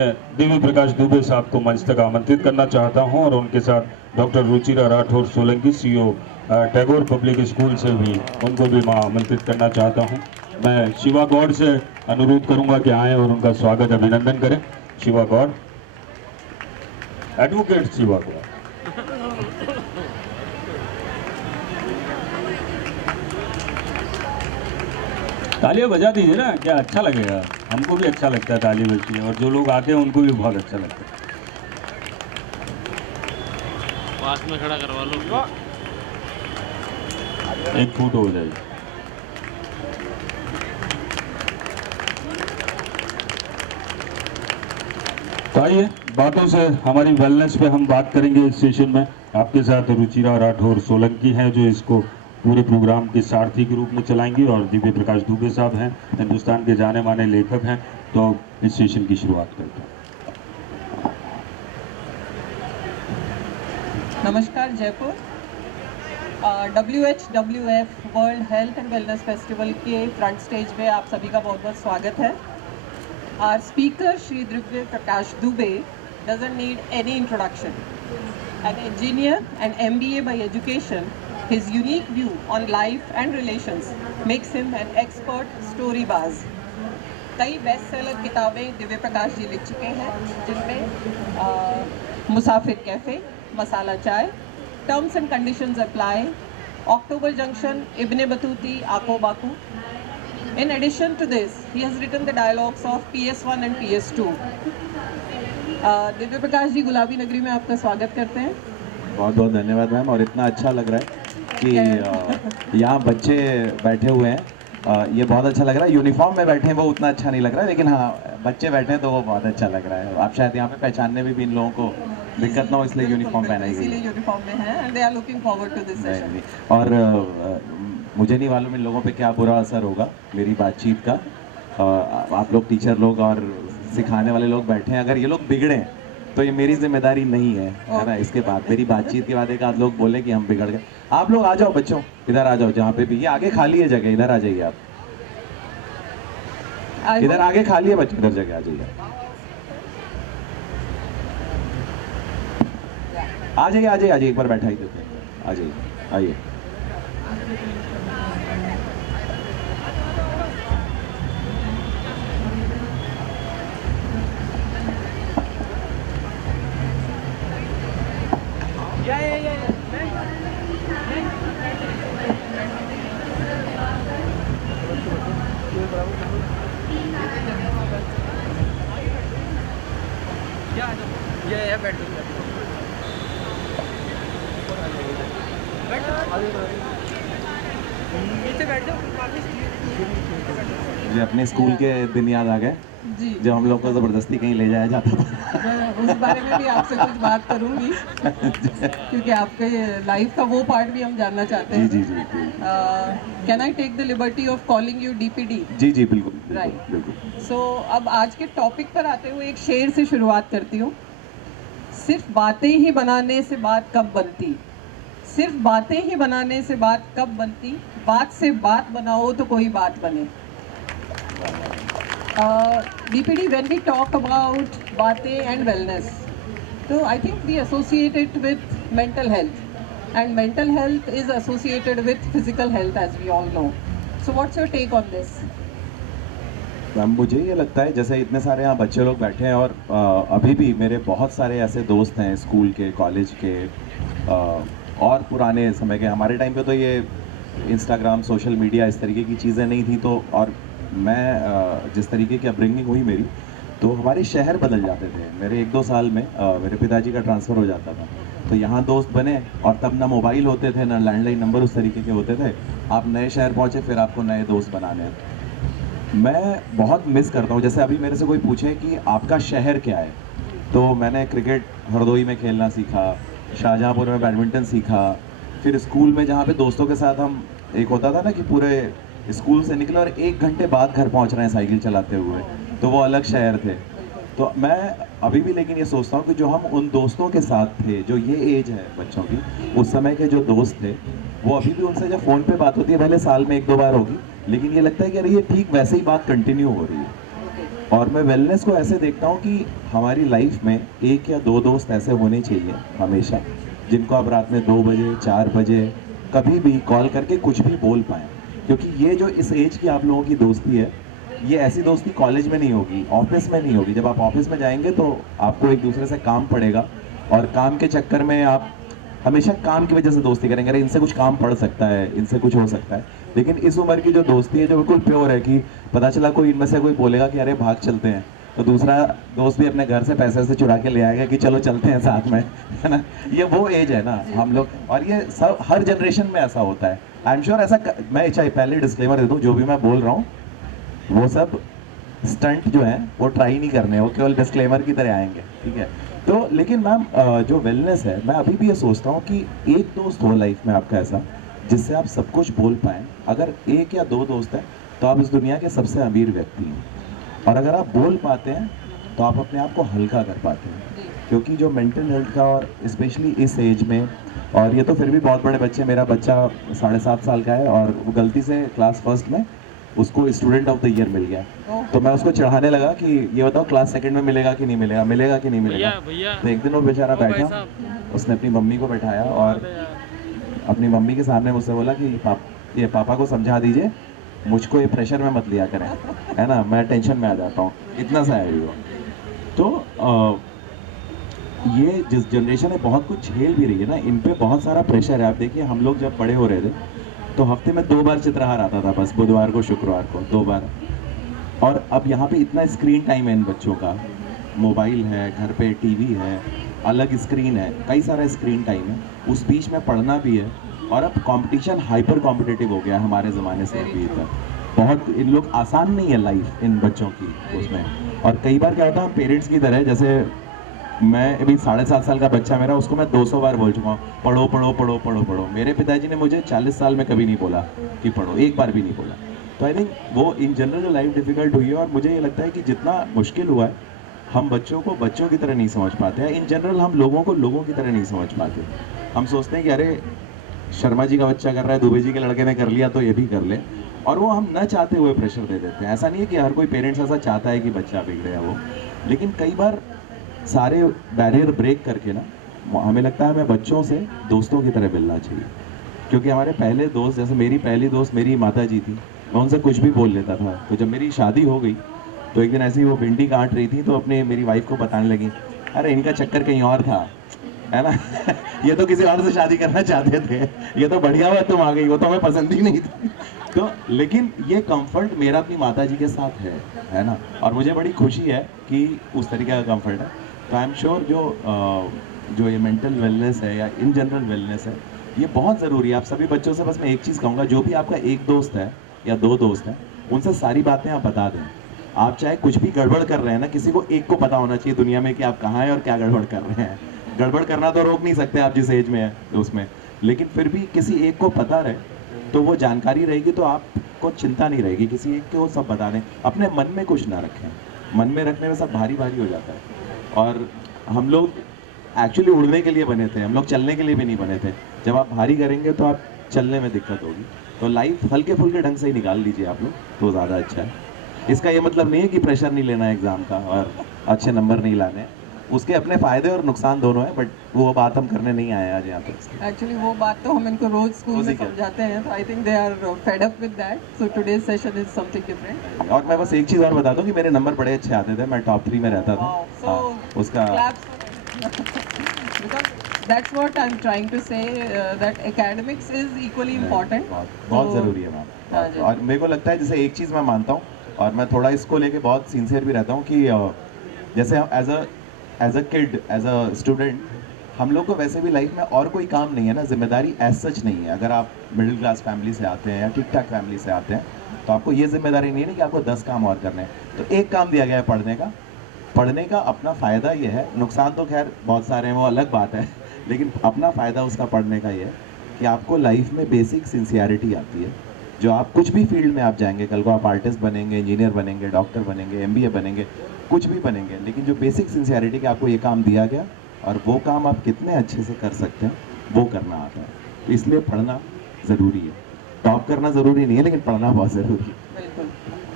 दिव्य प्रकाश दुबे साहब को मंच तक आमंत्रित करना चाहता हूं और उनके साथ doctor Ruchira Rathore Solanki CEO Tagore public school से भी उनको भी मैं आमंत्रित करना चाहता हूं। मैं शिवा गौड़ से अनुरोध करूंगा कि आएं और उनका स्वागत अभिनंदन करें। शिवा गौड़, एडवोकेट शिवा गौड़। तालियां बजा दीजिए ना, क्या अच्छा लगेगा, हमको भी अच्छा लगता है ताली बजती है और जो लोग आते हैं उनको भी बहुत अच्छा लगता है। पास में खड़ा करवा लो, एक फुट हो जाएगी। तो आइए बातों से हमारी वेलनेस पे हम बात करेंगे इस सेशन में। आपके साथ रुचिरा राठौर सोलंकी हैं जो इसको पूरे प्रोग्राम के सारथी के रूप में चलाएंगी और दिव्य प्रकाश दुबे साहब हैं, हिंदुस्तान के जाने माने लेखक हैं। तो इस सेशन की शुरुआत करते हैं। नमस्कार Jaipur. WHWF world health and wellness festival के फ्रंट स्टेज पे आप सभी का बहुत बहुत स्वागत है। Our speaker Shri Divya Prakash Dubey doesn't need any introduction. An engineer and MBA by education, his unique view on life and relations makes him an expert storyboz. कई बेस्ट सेलर किताबें दिव्य प्रकाश जी लिख चुके हैं जिनमें मुसाफिर कैफ़े, मसाला चाय, terms and conditions apply, October junction, इब्ने बतूती, आको Baku. In addition to this, he has written the dialogues of PS1 and PS2. Divya Prakash ji, गुलाबी नगरी में आपका स्वागत करते हैं। बहुत बहुत धन्यवाद मैम। और इतना अच्छा लग रहा है कि यहाँ बच्चे बैठे हुए हैं, ये बहुत अच्छा लग रहा है। यूनिफॉर्म में बैठे हैं वो उतना अच्छा नहीं लग रहा है, लेकिन हाँ बच्चे बैठे हैं तो वो बहुत अच्छा लग रहा है। आप शायद यहाँ पे पहचानने में भी इन लोगों को दिक्कत ना हो इसलिए यूनिफॉर्म पहनाई गई है। यूनिफॉर्म में हैं and they are looking forward to this session. और मुझे नहीं मालूम इन लोगों पे क्या बुरा असर होगा मेरी बातचीत का। आप लोग टीचर लोग और सिखाने वाले लोग बैठे हैं, अगर ये लोग बिगड़े तो ये मेरी जिम्मेदारी नहीं है, है ना। इसके बाद मेरी बातचीत के बाद एक आध लोग बोले कि हम बिगड़ गए। आप लोग आ जाओ बच्चों, इधर आ जाओ, जहाँ पे भी ये आगे खाली है जगह, इधर आ जाइए आप। इधर आगे खाली है बच्चों, इधर जगह आ जाइए। आ जाइए आ जाइए आ जाइए, एक बार बैठा ही देते हैं, आ जाइए आइए। मुझे अपने स्कूल के दिन याद आ गए जब हम लोग को ज़बरदस्ती कहीं ले जाया जाता था। मैं उस बारे में भी आपसे कुछ बात करूंगी क्योंकि आपके लाइफ का वो पार्ट भी हम जानना चाहते हैं। जी जी जी। Can I take the liberty of calling you DPD? जी जी बिल्कुल राइट। बिल्कुल। सो अब आज के टॉपिक पर आते हुए एक शेर से शुरुआत करती हूँ। सिर्फ बातें ही बनाने से बात कब बनती, सिर्फ बातें ही बनाने से बात कब बनती, बात से बात बनाओ तो कोई बात बने। DPD, when we talk about बातें and wellness, so I think we associate it with mental health, and mental health is associated with physical health as we all know. So what's your take on this? Ma'am मुझे ये लगता है जैसे इतने सारे यहाँ बच्चे लोग बैठे हैं और अभी भी मेरे बहुत सारे ऐसे दोस्त हैं स्कूल के, कॉलेज के और पुराने समय के। हमारे टाइम पे तो ये इंस्टाग्राम, सोशल मीडिया इस तरीके की चीज़ें नहीं थी, तो और मैं जिस तरीके की अपब्रिंगिंग हुई मेरी, तो हमारे शहर बदल जाते थे। मेरे 1-2 साल में मेरे पिताजी का ट्रांसफ़र हो जाता था, तो यहाँ दोस्त बने और तब ना मोबाइल होते थे ना लैंडलाइन नंबर उस तरीके के होते थे। आप नए शहर पहुँचे, फिर आपको नए दोस्त बनाने हैं। मैं बहुत मिस करता हूँ। जैसे अभी मेरे से कोई पूछे कि आपका शहर क्या है, तो मैंने क्रिकेट हरदोई में खेलना सीखा, शाहजहाँपुर में बैडमिंटन सीखा, फिर स्कूल में जहाँ पे दोस्तों के साथ हम, एक होता था ना कि पूरे स्कूल से निकले और 1 घंटे बाद घर पहुँच रहे हैं साइकिल चलाते हुए, तो वो अलग शहर थे। तो मैं अभी भी लेकिन ये सोचता हूँ कि जो हम उन दोस्तों के साथ थे, जो ये एज है बच्चों की, उस समय के जो दोस्त थे, वो अभी भी उनसे जब फ़ोन पे बात होती है, भले साल में 1-2 बार होगी, लेकिन ये लगता है कि अरे ये ठीक वैसे ही बात कंटिन्यू हो रही है। और मैं वेलनेस को ऐसे देखता हूँ कि हमारी लाइफ में एक या दो दोस्त ऐसे होने चाहिए हमेशा, जिनको आप रात में 2 बजे 4 बजे कभी भी कॉल करके कुछ भी बोल पाएँ। क्योंकि ये जो इस एज की आप लोगों की दोस्ती है, ये ऐसी दोस्ती कॉलेज में नहीं होगी, ऑफिस में नहीं होगी। जब आप ऑफिस में जाएंगे तो आपको एक दूसरे से काम पड़ेगा, और काम के चक्कर में आप हमेशा काम की वजह से दोस्ती करेंगे, अरे इनसे कुछ काम पड़ सकता है, इनसे कुछ हो सकता है। लेकिन इस उम्र की जो दोस्ती है, जो बिल्कुल प्योर है, कि पता चला कोई इनमें से कोई बोलेगा कि अरे भाग चलते हैं, तो दूसरा दोस्त भी अपने घर से पैसे से चुरा के ले आएगा कि चलो चलते हैं साथ में, है ना। ये वो एज है ना हम लोग, और ये सब हर जनरेशन में ऐसा होता है। आई एम श्योर ऐसा मैं चाहे पहले डिस्क्लेमर दे दूँ, जो भी मैं बोल रहा हूँ वो सब स्टंट जो है वो ट्राई नहीं करने, वो केवल डिस्क्लेमर की तरह आएंगे, ठीक है। तो लेकिन मैम जो वेलनेस है, मैं अभी भी ये सोचता हूँ कि एक दोस्त हो लाइफ में आपका ऐसा, जिससे आप सब कुछ बोल पाएँ। अगर एक या दो दोस्त हैं तो आप इस दुनिया के सबसे अमीर व्यक्ति हैं, और अगर आप बोल पाते हैं तो आप अपने आप को हल्का कर पाते हैं। क्योंकि जो मेंटल हेल्थ का, और स्पेशली इस एज में, और ये तो फिर भी बहुत बड़े बच्चे, मेरा बच्चा 7.5 साल का है और वो गलती से क्लास फर्स्ट में उसको स्टूडेंट ऑफ द ईयर मिल गया। तो मैं उसको चढ़ाने लगा कि ये बताओ क्लास सेकंड में मिलेगा कि नहीं मिलेगा, मिलेगा कि नहीं मिलेगा। भैया तो एक दिन वो बेचारा बैठा, उसने अपनी मम्मी को बैठाया और अपनी मम्मी के सामने मुझसे बोला कि ये पापा को समझा दीजिए, मुझको ये प्रेशर में मत लिया करें, है ना, मैं टेंशन में आ जाता हूँ। इतना सा है वो। तो ये जिस जनरेशन है बहुत कुछ झेल भी रही है ना, इन पे बहुत सारा प्रेशर है। आप देखिए, हम लोग जब बड़े हो रहे थे तो हफ्ते में 2 बार चित्रहार आता था, बस बुधवार को शुक्रवार को 2 बार। और अब यहाँ पे इतना स्क्रीन टाइम है इन बच्चों का, मोबाइल है, घर पे टीवी है, अलग स्क्रीन है, कई सारा स्क्रीन टाइम है, उस बीच में पढ़ना भी है। और अब कंपटीशन हाइपर कॉम्पिटिटिव हो गया है हमारे ज़माने से अभी तक। बहुत इन लोग आसान नहीं है लाइफ इन बच्चों की उसमें। और कई बार क्या होता है, हम पेरेंट्स की तरह, जैसे मैं अभी 7.5 साल का बच्चा मेरा, उसको मैं 200 बार बोल चुका हूँ, पढ़ो पढ़ो पढ़ो पढ़ो पढ़ो। मेरे पिताजी ने मुझे 40 साल में कभी नहीं बोला कि पढ़ो, एक बार भी नहीं बोला। तो आई थिंक वो इन जनरल जो लाइफ डिफ़िकल्ट हुई है, और मुझे ये लगता है कि जितना मुश्किल हुआ है, हम बच्चों को बच्चों की तरह नहीं समझ पाते हैं। इन जनरल हम लोगों को लोगों की तरह नहीं समझ पाते। हम सोचते हैं कि अरे शर्मा जी का बच्चा कर रहा है, दुबे जी के लड़के ने कर लिया तो ये भी कर ले, और वो हम न चाहते हुए प्रेशर दे देते हैं। ऐसा नहीं है कि हर कोई पेरेंट्स ऐसा चाहता है कि बच्चा बिगड़े है वो, लेकिन कई बार सारे बैरियर ब्रेक करके ना, हमें लगता है हमें बच्चों से दोस्तों की तरह मिलना चाहिए। क्योंकि हमारे पहले दोस्त, जैसे मेरी पहली दोस्त मेरी माता जी थी, मैं उनसे कुछ भी बोल लेता था। तो जब मेरी शादी हो गई तो एक दिन ऐसी वो भिंडी काट रही थी, तो अपने मेरी वाइफ को बताने लगी, अरे इनका चक्कर कहीं और था, है ना ये तो किसी और से शादी करना चाहते थे, ये तो बढ़िया हुआ तुम आ गई, वो तो हमें पसंद ही नहीं थी। तो लेकिन ये कंफर्ट मेरा अपनी माता जी के साथ है ना, और मुझे बड़ी खुशी है कि उस तरीके का कंफर्ट है। तो आई एम श्योर जो ये मेंटल वेलनेस है या इन जनरल वेलनेस है, ये बहुत ज़रूरी है। आप सभी बच्चों से बस मैं एक चीज़ कहूँगा, जो भी आपका एक दोस्त है या 2 दोस्त हैं, उनसे सारी बातें आप बता दें। आप चाहे कुछ भी गड़बड़ कर रहे हैं ना, किसी को एक को पता होना चाहिए दुनिया में कि आप कहाँ हैं और क्या गड़बड़ कर रहे हैं। गड़बड़ करना तो रोक नहीं सकते आप जिस एज में है उसमें, लेकिन फिर भी किसी एक को पता रहे तो वो जानकारी रहेगी, तो आपको चिंता नहीं रहेगी। किसी एक को सब बता दें, अपने मन में कुछ ना रखें, मन में रखने में सब भारी भारी हो जाता है। और हम लोग एक्चुअली उड़ने के लिए बने थे, हम लोग चलने के लिए भी नहीं बने थे। जब आप भारी करेंगे तो आप चलने में दिक्कत होगी। तो लाइफ हल्के फुल्के ढंग से ही निकाल लीजिए आप लोग, तो ज़्यादा अच्छा है। इसका ये मतलब नहीं है कि प्रेशर नहीं लेना है एग्ज़ाम का और अच्छे नंबर नहीं लाने, उसके अपने फ़ायदे और नुकसान दोनों हैं, बट वो बात हम करने नहीं आए आज यहाँ पे। एक्चुअली वो बात तो हम इनको रोज स्कूल में समझाते हैं, तो I think they are fed up with that, so today's session is something different. और मैं बस एक चीज़ और बता दूं कि मेरे नंबर बड़े अच्छे आते थे, मैं टॉप 3 में रहता था। हाँ, उसका because that's what I'm trying to say, that academics is equally important. बहुत ज़रूरी है मैम। और मेरे को लगता है, जैसे एक चीज़ मैं मानता हूँ, और मैं थोड़ा इसको लेके बहुत सिंसियर भी रहता हूँ कि जैसे हम as a kid, as a student, हम लोग को वैसे भी लाइफ में और कोई काम नहीं है ना, जिम्मेदारी एज सच नहीं है। अगर आप मिडिल क्लास फैमिली से आते हैं या ठीक ठाक फैमिली से आते हैं, तो आपको ये जिम्मेदारी नहीं है ना कि आपको 10 काम और करने हैं। तो एक काम दिया गया है पढ़ने का अपना फ़ायदा ये है, नुकसान तो खैर बहुत सारे हैं, वो अलग बात है, लेकिन अपना फ़ायदा उसका पढ़ने का ये है कि आपको लाइफ में बेसिक सिंसियरिटी आती है। जो आप कुछ भी फील्ड में आप जाएंगे, कल को आप आर्टिस्ट बनेंगे, इंजीनियर बनेंगे, डॉक्टर बनेंगे, MBA बनेंगे, कुछ भी बनेंगे, लेकिन जो बेसिक सिंसियरिटी कि आपको ये काम दिया गया और वो काम आप कितने अच्छे से कर सकते हैं, वो करना आता है। तो इसलिए पढ़ना ज़रूरी है। टॉप करना ज़रूरी नहीं है, लेकिन पढ़ना बहुत ज़रूरी है। बिल्कुल।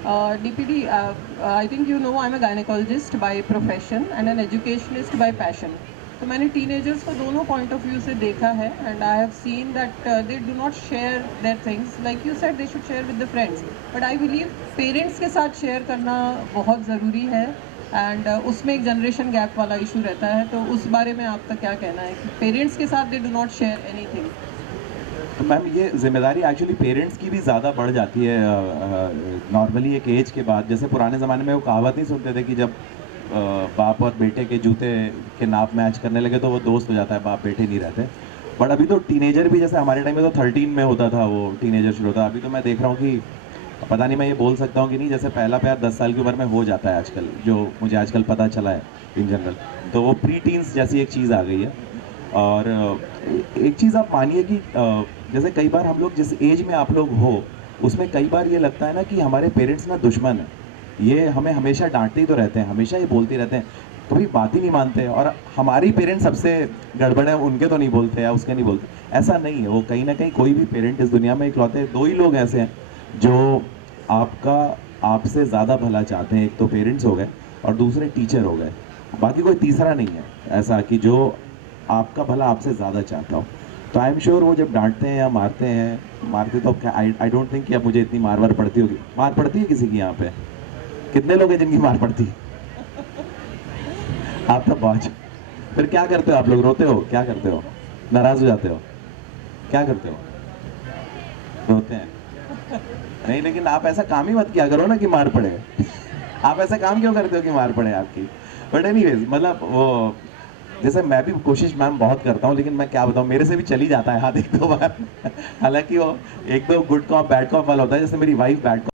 DPD, I think you know I'm a gynecologist by profession and an educationist by passion. तो मैंने टीनेजर्स को दोनों पॉइंट ऑफ व्यू से देखा है and I have seen that they do not share their things like you said they should share with the friends, but I believe parents के साथ share करना बहुत ज़रूरी है एंड उसमें एक जनरेशन गैप वाला इशू रहता है. तो उस बारे में आपका क्या कहना है कि पेरेंट्स के साथ they do not share anything? तो मैम ये जिम्मेदारी एक्चुअली पेरेंट्स की भी ज़्यादा बढ़ जाती है नॉर्मली एक एज के बाद. जैसे पुराने ज़माने में वो कहावत नहीं सुनते थे कि जब बाप और बेटे के जूते के नाप मैच करने लगे तो वो दोस्त हो जाता है, बाप बेटे नहीं रहते. बट अभी तो टीनेजर भी, जैसे हमारे टाइम में तो 13 में होता था वो टीनेजर शुरू होता. अभी तो मैं देख रहा हूँ कि पता नहीं मैं ये बोल सकता हूँ कि नहीं, जैसे पहला प्यार 10 साल की उम्र में हो जाता है आजकल, जो मुझे आजकल पता चला है इन जनरल. तो वो प्री टीन्स जैसी एक चीज़ आ गई है. और एक चीज़ आप मानिए कि जैसे कई बार हम लोग जिस एज में आप लोग हो उसमें कई बार ये लगता है ना कि हमारे पेरेंट्स ना दुश्मन है, ये हमें हमेशा डांटते ही तो रहते हैं, हमेशा ये बोलते रहते हैं, कभी बात ही नहीं मानते. और हमारी पेरेंट्स सबसे गड़बड़ है, उनके तो नहीं बोलते या उसके नहीं बोलते. ऐसा नहीं है. वो कहीं ना कहीं कोई भी पेरेंट इस दुनिया में इकलौते 2 ही लोग ऐसे हैं जो आपसे ज़्यादा भला चाहते हैं. एक तो पेरेंट्स हो गए और दूसरे टीचर हो गए. बाकी कोई तीसरा नहीं है ऐसा कि जो आपका भला आपसे ज़्यादा चाहता हो. तो आई एम श्योर वो जब डांटते हैं या मारते तो आई डोंट थिंक कि अब मुझे इतनी मार पड़ती होगी. मार पड़ती है किसी की यहाँ पे? कितने लोग हैं जिनकी मार पड़ती है? आप तो बहुत. फिर क्या करते हो आप लोग? रोते हो? क्या करते हो? नाराज हो जाते हो? क्या करते हो? रोते हैं? नहीं, लेकिन आप ऐसा काम ही मत किया करो ना कि मार पड़े. आप ऐसा काम क्यों करते हो कि मार पड़े आपकी? बट एनीवेज, मतलब वो जैसे मैं भी कोशिश मैम बहुत करता हूँ, लेकिन मैं क्या बताऊँ, मेरे से भी चली जाता है हाथ 1-2 बार. हालांकि वो 1-2 गुड कॉप बैड कॉप वाला होता है. जैसे मेरी वाइफ बैड